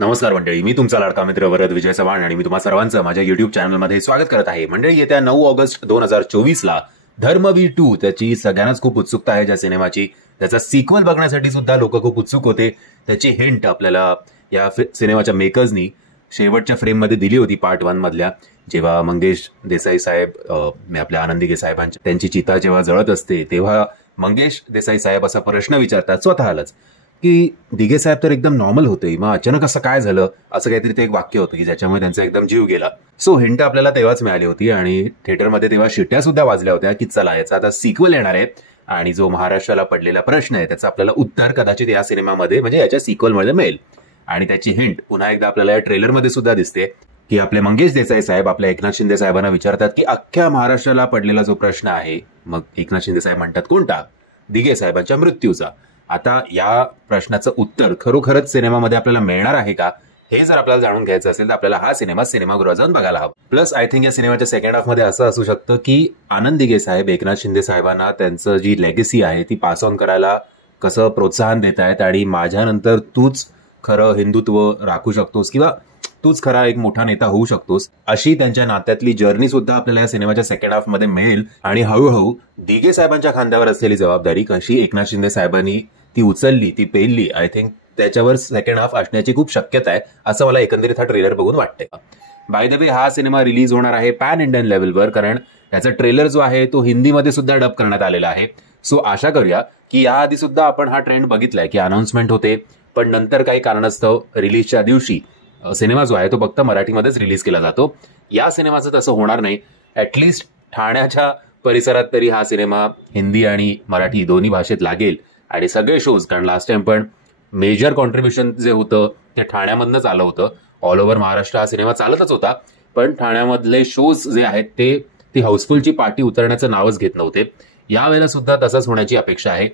नमस्कार मंडळी, मी तुमचा लाडका मित्र वरद विजय चव्हाण आणि मी तुम्हा सर्वांचं माझ्या युट्यूब चॅनलमध्ये स्वागत करत आहे. मंडळी, येत्या 9 ऑगस्ट 2024ला धर्मवीर 2 त्याची सगळ्यांनाच खूप उत्सुकता आहे. ज्या सिनेमाची त्याचा सिक्वल बघण्यासाठी सुद्धा लोक खूप उत्सुक होते. त्याची हिंट आपल्याला या सिनेमाच्या मेकर्सनी शेवटच्या फ्रेममध्ये दिली होती पार्ट 1 मधल्या, जेव्हा मंगेश देसाई साहेब आपल्या आनंद दिघे साहेबांची त्यांची चिता जेव्हा जळत असते तेव्हा मंगेश देसाई साहेब असा प्रश्न विचारतात स्वतःलाच की दिघे साहेब तर एकदम नॉर्मल होते, मग अचानक असं काय झालं, असं काहीतरी ते एक वाक्य होतं की ज्याच्यामुळे त्यांचा एकदम जीव गेला. सो हिंट आपल्याला तेव्हाच मिळाली होती आणि थिएटरमध्ये तेव्हा शिट्ट्या सुद्धा वाजल्या होत्या की चला याचा आता सिक्वल येणार आहे आणि जो महाराष्ट्राला पडलेला प्रश्न आहे त्याचं आपल्याला उत्तर कदाचित या सिनेमामध्ये म्हणजे याच्या सिक्वलमध्ये मिळेल. आणि त्याची हिंट पुन्हा एकदा आपल्याला या ट्रेलरमध्ये सुद्धा दिसते की आपले मंगेश देसाई साहेब आपल्या एकनाथ शिंदे साहेबांना विचारतात की अख्ख्या महाराष्ट्राला पडलेला जो प्रश्न आहे, मग एकनाथ शिंदे साहेब म्हणतात कोणता? दिघे साहेबांच्या मृत्यूचा. आता या प्रश्नाचं उत्तर खरोखरच सिनेमामध्ये आपल्याला मिळणार आहे का, हे जर आपल्याला जाणून घ्यायचं असेल तर आपल्याला हा सिनेमा सिनेमागृहात जाऊन बघायला हवा. प्लस आय थिंक या सिनेमाच्या सेकंड हाफ मध्ये असं असू शकतं की आनंद दिघे साहेब एकनाथ शिंदे साहेबांना त्यांचं जी लेगेसी आहे ती पास ऑन करायला कसं प्रोत्साहन देत आहेत आणि माझ्यानंतर तूच खरं हिंदुत्व राखू शकतोस किंवा तूच खरा एक मोठा नेता होऊ शकतोस, अशी त्यांच्या नात्यातली जर्नी सुद्धा आपल्याला या सिनेमाच्या सेकंड हाफ मध्ये मिळेल. आणि हळूहळू दिघे साहेबांच्या खांद्यावर असलेली जबाबदारी कशी एकनाथ शिंदे साहेबांनी ती उचलली, ती पेलली, आय थिंक त्याच्यावर सेकंड हाफ असण्याची खूप शक्यता आहे असं मला एकंदरीत हा ट्रेलर बघून वाटतंय. बाय द वे, हा सिनेमा रिलीज होणार आहे पॅन इंडियन लेवलवर, कारण याचा ट्रेलर जो आहे तो हिंदीमध्ये सुद्धा डब करण्यात आलेला आहे. सो आशा करूया की याआधी सुद्धा आपण हा ट्रेंड बघितलाय की अनाउन्समेंट होते पण नंतर काही कारणास्तव रिलीजच्या दिवशी सिनेमा जो आहे तो फक्त मराठीमध्येच रिलीज केला जातो. या सिनेमाचं तसं होणार नाही. ऍटलिस्ट ठाण्याच्या परिसरात तरी हा सिनेमा हिंदी आणि मराठी दोन्ही भाषेत लागेल आणि सगळे शोज, कारण लास्ट टाइम पण मेजर कॉन्ट्रीब्युशन जे होतं ते ठाण्यामधनंच आलं होतं. ऑल ओव्हर महाराष्ट्र हा सिनेमा चालतच होता पण ठाण्यामधले शोज जे आहेत ती हाऊसफुलची पार्टी उतरण्याचं नावच घेत नव्हते. यावेळेला सुद्धा तसंच होण्याची अपेक्षा आहे.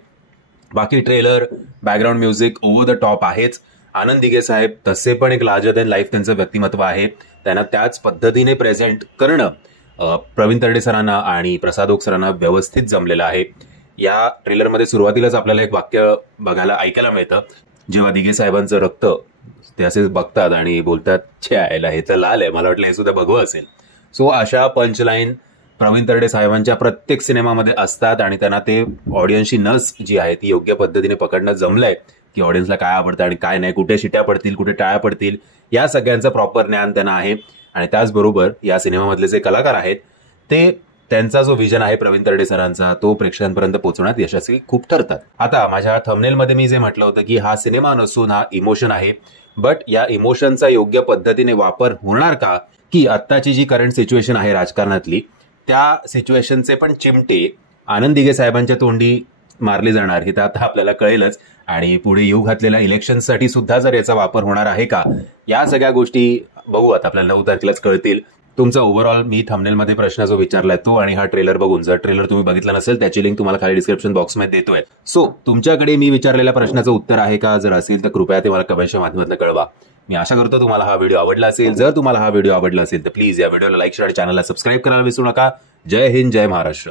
बाकी trailer, background music over the top आहेच. आनंद दिघे साहेब तसे पण एक लार्जर दॅन लाईफ त्यांचं व्यक्तिमत्व आहे. त्यांना त्याच पद्धतीने प्रेझेंट करणं प्रवीण तरडे सरांना आणि प्रसाद ओक सरांना व्यवस्थित जमलेलं आहे. या ट्रेलरमध्ये सुरुवातीलाच आपल्याला एक वाक्य ऐकायला मिळतं, जेव्हा दिघे साहेबांचं रक्त ते असे बघतात आणि बोलतात छे आयला हे तर लाल आहे, मला वाटलं हे सुद्धा भगवं असेल. सो अशा पंचलाईन प्रवीण तरडे साहेबांच्या प्रत्येक सिनेमामध्ये असतात आणि त्यांना ते ऑडियन्सची नस जी आहे ती योग्य पद्धतीने पकडणं जमलंय की ऑडियन्सला काय आवडतं आणि काय नाही, कुठे शिट्या पडतील, कुठे टाळ्या पडतील, या सगळ्यांचं प्रॉपर ज्ञान त्यांना आहे. आणि त्याचबरोबर या सिनेमामधले जे कलाकार आहेत ते त्यांचा जो विजन आहे प्रवीण तरडे सरांचा तो प्रेक्षकांपर्यंत पोहोचवण्यात यशस्वी खूप ठरतात. आता माझ्या थंबनेलमध्ये मी जे म्हटलं होतं की हा सिनेमा नसून हा इमोशन आहे, बट या इमोशनचा योग्य पद्धतीने वापर होणार का, की आत्ताची जी करंट सिच्युएशन आहे राजकारणातली त्या सिच्युएशनचे पण चिमटे आनंद दिघे साहेबांच्या तोंडी मारले जाणार हे तर आता आपल्याला कळेलच. आणि पुढे येऊ घातलेल्या इलेक्शनसाठी सुद्धा जर याचा वापर होणार आहे का, या सगळ्या गोष्टी बघू आता आपल्याला 9 तारखेलाच कळतील. तुमचा ओव्हरऑल मी थंबनेलमध्ये प्रश्न जो विचारलाय तो आणि हा ट्रेलर बघून, जर ट्रेलर तुम्ही बघितला नसेल त्याची लिंक तुम्हाला खाली डिस्क्रिप्शन बॉक्समध्ये देतोय. सो तुमच्याकडे मी विचारलेल्या प्रश्नाचं उत्तर आहे का, जर असेल तर कृपया ते मला कमेंटच्या माध्यमातून कळवा. मी आशा करतो तुम्हाला हा व्हिडिओ आवडला असेल. जर तुम्हाला हा व्हिडिओ आवडला असेल तर प्लीज या व्हिडिओला लाईक शेअर आणि चॅनलला सबस्क्राईब करायला विसरू नका. जय हिंद, जय महाराष्ट्र.